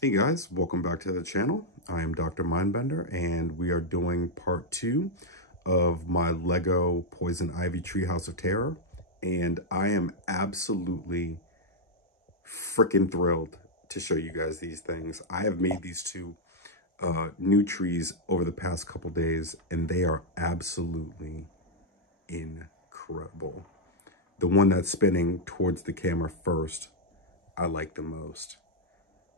Hey guys, welcome back to the channel. I am Dr. Mindbender and we are doing part 2 of my Lego Poison Ivy Treehouse of Terror. And I am absolutely freaking thrilled to show you guys these things. I have made these two new trees over the past couple days and they are absolutely incredible. The one that's spinning towards the camera first, I like the most.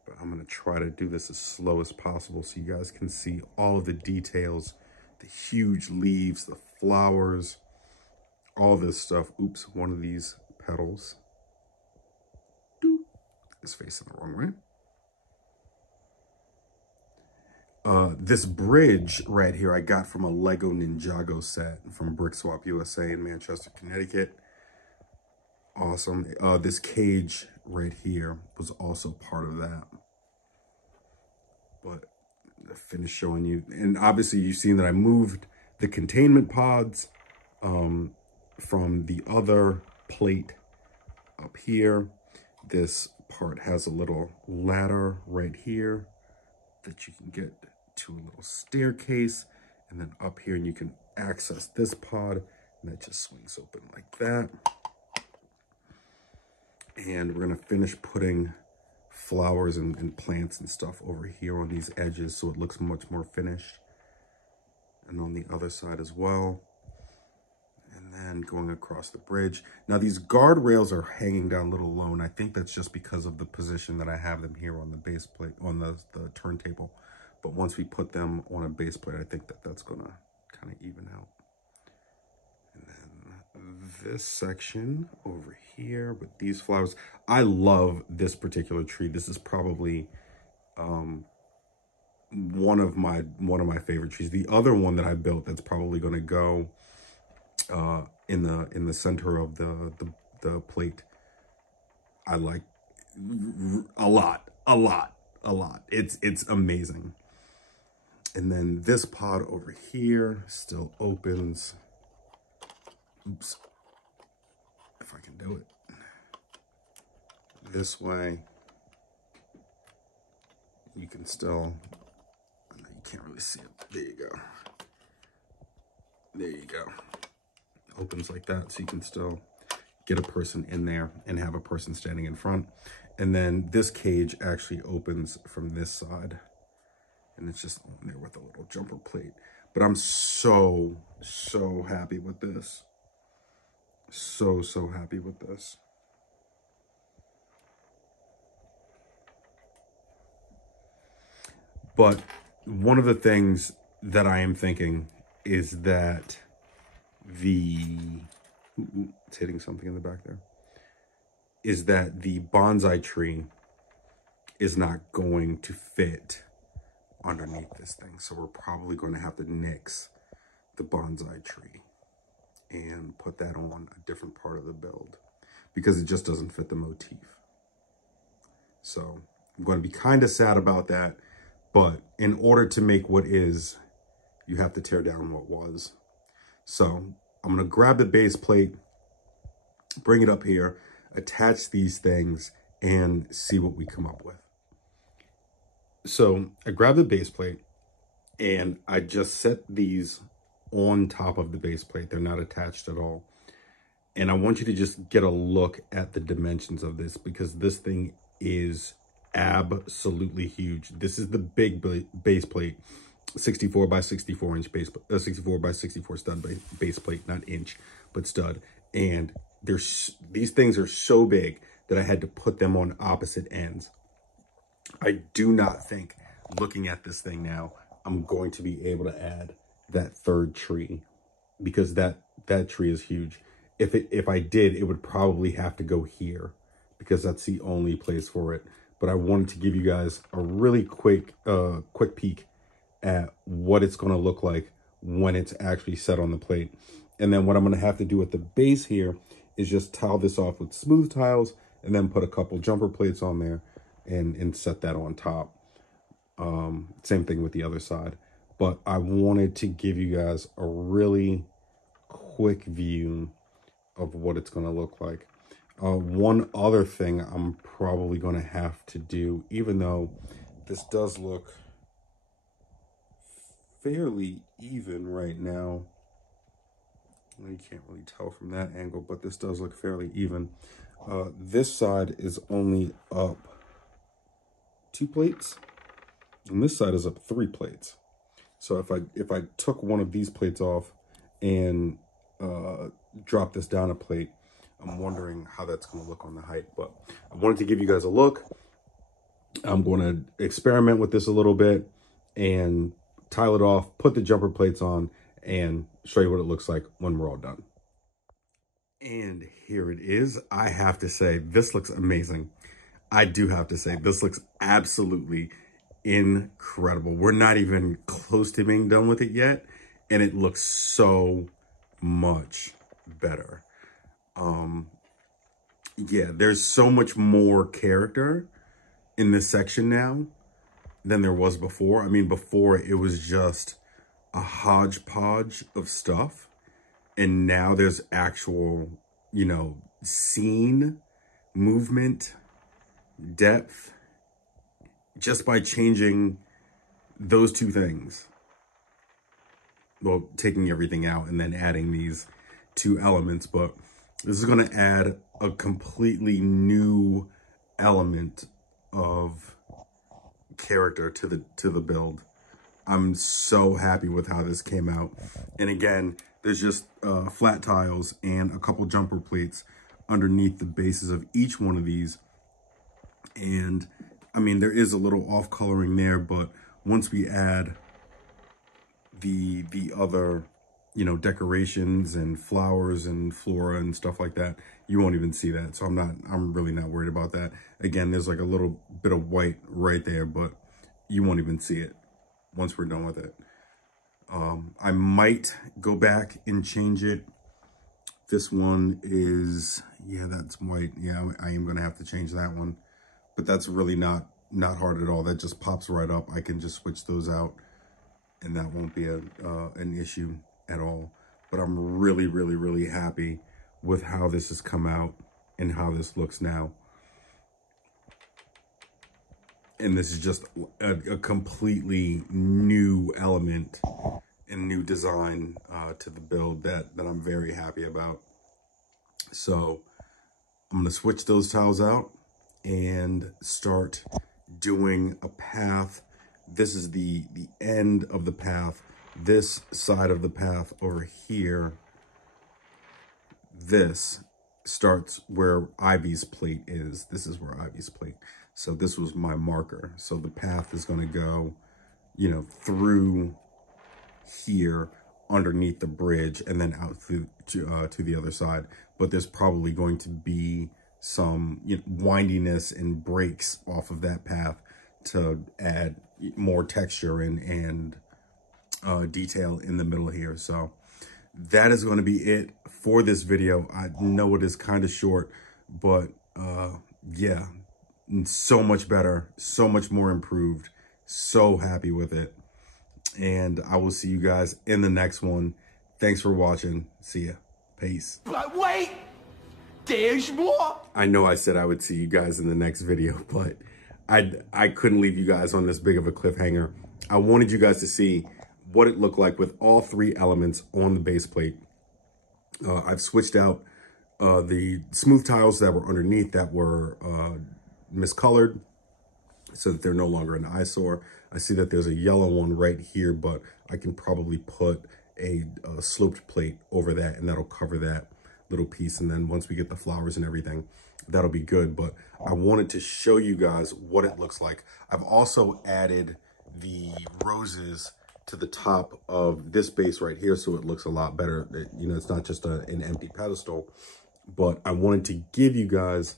But I'm going to try to do this as slow as possible so you guys can see all of the details, the huge leaves, the flowers, all this stuff. Oops, one of these petals is facing the wrong way. This bridge right here I got from a Lego Ninjago set from Brick Swap USA in Manchester, Connecticut. Awesome. This cage right here was also part of that. But I finished showing you, and obviously you've seen that I moved the containment pods from the other plate up here. This part has a little ladder right here that you can get to a little staircase, and then up here and you can access this pod, and that just swings open like that. And we're gonna finish putting flowers and plants and stuff over here on these edges so it looks much more finished, and on the other side as well. And then going across the bridge. Now these guardrails are hanging down a little low, and I think that's just because of the position that I have them here on the base plate, on the turntable. But once we put them on a base plate, I think that that's gonna kind of even out. And then this section over here with these flowers. I love this particular tree. This is probably one of my favorite trees. The other one that I built that's probably going to go in the center of the plate, I like a lot. It's amazing. And then this pod over here still opens. Oops, if I can do it this way. You can still, you can't really see it. There you go. There you go. Opens like that, so you can still get a person in there and have a person standing in front. And then this cage actually opens from this side, and it's just on there with a little jumper plate. But I'm so happy with this. So happy with this. But one of the things that I am thinking is that it's hitting something in the back there, is that the bonsai tree is not going to fit underneath this thing. So we're probably going to have to nix the bonsai tree and put that on a different part of the build because it just doesn't fit the motif. So I'm going to be kind of sad about that. But in order to make what is, you have to tear down what was. So I'm gonna grab the base plate, bring it up here, attach these things, and see what we come up with. So I grab the base plate, and I just set these on top of the base plate. They're not attached at all. And I want you to just get a look at the dimensions of this, because this thing is absolutely huge. This is the big base plate, 64 by 64 inch base, 64 by 64 stud base plate, not inch, but stud. And these things are so big that I had to put them on opposite ends. I do not think, looking at this thing now, I'm going to be able to add that third tree, because that tree is huge. If I did, it would probably have to go here, because that's the only place for it. But I wanted to give you guys a really quick peek at what it's going to look like when it's actually set on the plate. And then what I'm going to have to do at the base here is just tile this off with smooth tiles, and then put a couple jumper plates on there and set that on top. Same thing with the other side. But I wanted to give you guys a really quick view of what it's going to look like. One other thing I'm probably going to have to do, even though this does look fairly even right now. You can't really tell from that angle, but this does look fairly even. This side is only up 2 plates, and this side is up 3 plates. So if I took one of these plates off and drop this down a plate, I'm wondering how that's going to look on the height. But I wanted to give you guys a look. I'm going to experiment with this a little bit and tile it off, put the jumper plates on, and show you what it looks like when we're all done. And here it is. I have to say, this looks amazing. I do have to say, this looks absolutely incredible. We're not even close to being done with it yet, and it looks so much better. Yeah, there's so much more character in this section now than there was before. I mean, before it was just a hodgepodge of stuff, and now there's actual, you know, scene, movement, depth, just by changing those 2 things. Well, taking everything out and then adding these 2 elements, but this is going to add a completely new element of character to the build. I'm so happy with how this came out. And again, there's just flat tiles and a couple jumper plates underneath the bases of each one of these. And I mean, there is a little off coloring there, but once we add the other, you know, decorations and flowers and flora and stuff like that, you won't even see that. So I'm really not worried about that. Again, there's like a little bit of white right there, but you won't even see it once we're done with it. I might go back and change it. This one is, yeah, that's white. Yeah, I am gonna have to change that one, but that's really not hard at all. That just pops right up. I can just switch those out, and that won't be an issue at all. But I'm really, really, really happy with how this has come out and how this looks now. And this is just a completely new element and new design to the build that I'm very happy about. So I'm gonna switch those tiles out and start doing a path. This is the end of the path. This side of the path over here, this starts where Ivy's plate is. This is where Ivy's plate. So this was my marker. So the path is going to go, you know, through here underneath the bridge and then out through to the other side. But there's probably going to be some, you know, windiness and breaks off of that path to add more texture and detail in the middle here. So that is going to be it for this video. I know it is kind of short, but yeah, so much better, so much more improved. So happy with it. And I will see you guys in the next one. Thanks for watching. See ya. Peace. But wait, there's more. I know I said I would see you guys in the next video, but I couldn't leave you guys on this big of a cliffhanger. I wanted you guys to see what it looked like with all 3 elements on the base plate. I've switched out the smooth tiles that were underneath that were miscolored so that they're no longer an eyesore. I see that there's a yellow one right here, but I can probably put a sloped plate over that and that'll cover that little piece. And then once we get the flowers and everything, that'll be good. But I wanted to show you guys what it looks like. I've also added the roses to the top of this base right here, so it looks a lot better. You know, it's not just an empty pedestal, but I wanted to give you guys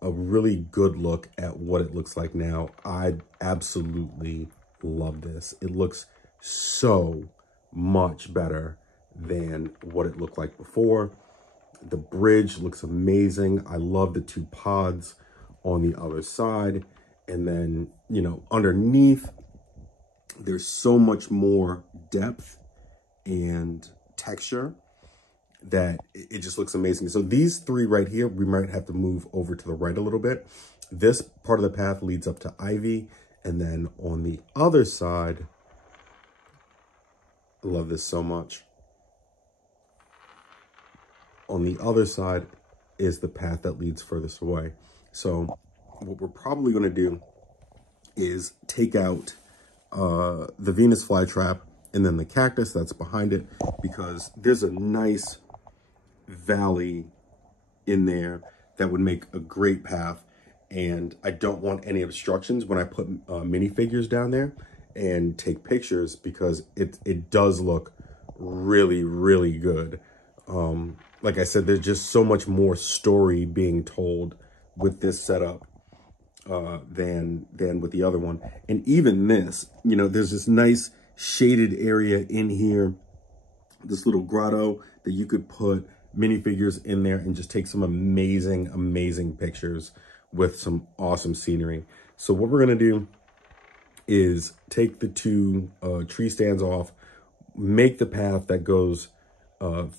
a really good look at what it looks like now. I absolutely love this. It looks so much better than what it looked like before. The bridge looks amazing. I love the 2 pods on the other side. And then, you know, underneath, there's so much more depth and texture that it just looks amazing. So these 3 right here, we might have to move over to the right a little bit. This part of the path leads up to Ivy, And then on the other side, I love this so much. On the other side is the path that leads furthest away. So what we're probably going to do is take out the Venus flytrap and then the cactus that's behind it, because there's a nice valley in there that would make a great path. And I don't want any obstructions when I put minifigures down there and take pictures, because it does look really, really good. Like I said, there's just so much more story being told with this setup than with the other one. And even this, you know, there's this nice shaded area in here, this little grotto that you could put minifigures in there and just take some amazing, amazing pictures with some awesome scenery. So what we're going to do is take the two tree stands off, make the path that goes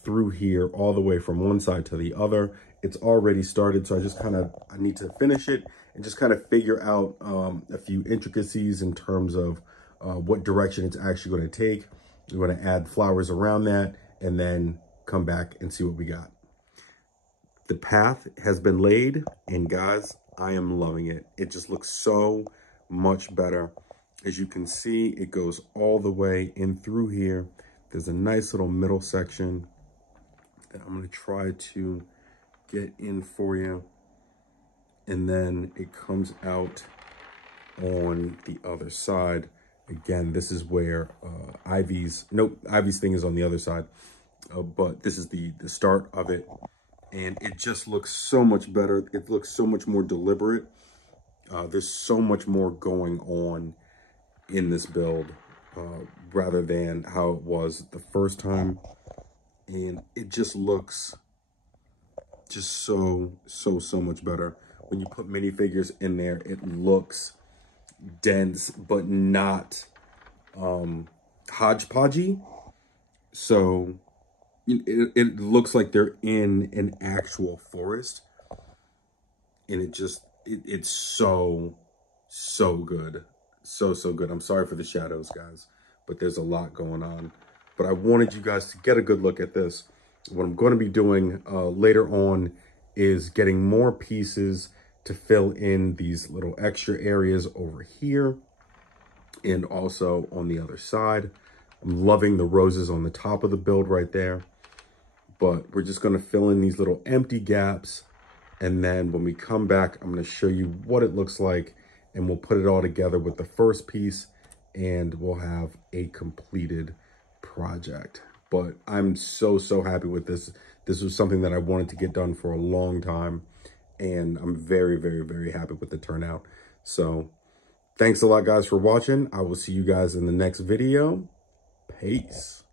through here all the way from one side to the other. It's already started, so I need to finish it and just kind of figure out a few intricacies in terms of what direction it's actually going to take. We're going to add flowers around that and then come back and see what we got. The path has been laid, and guys, I am loving it. It just looks so much better. As you can see, it goes all the way in through here. There's a nice little middle section that I'm going to try to get in for you. And then it comes out on the other side. Again, this is where Ivy's thing is on the other side. But this is the start of it. And it just looks so much better. It looks so much more deliberate. There's so much more going on in this build rather than how it was the first time. And it just looks just so much better. When you put minifigures in there, it looks dense, but not hodgepodgey. So it looks like they're in an actual forest, and it's so good, so good. I'm sorry for the shadows, guys, but there's a lot going on. But I wanted you guys to get a good look at this. What I'm going to be doing later on is getting more pieces to fill in these little extra areas over here and also on the other side. I'm loving the roses on the top of the build right there. But we're just going to fill in these little empty gaps. And then when we come back, I'm going to show you what it looks like. And we'll put it all together with the first piece. And we'll have a completed project. But I'm so happy with this. This was something that I wanted to get done for a long time. And I'm very happy with the turnout. So thanks a lot, guys, for watching. I will see you guys in the next video. Peace.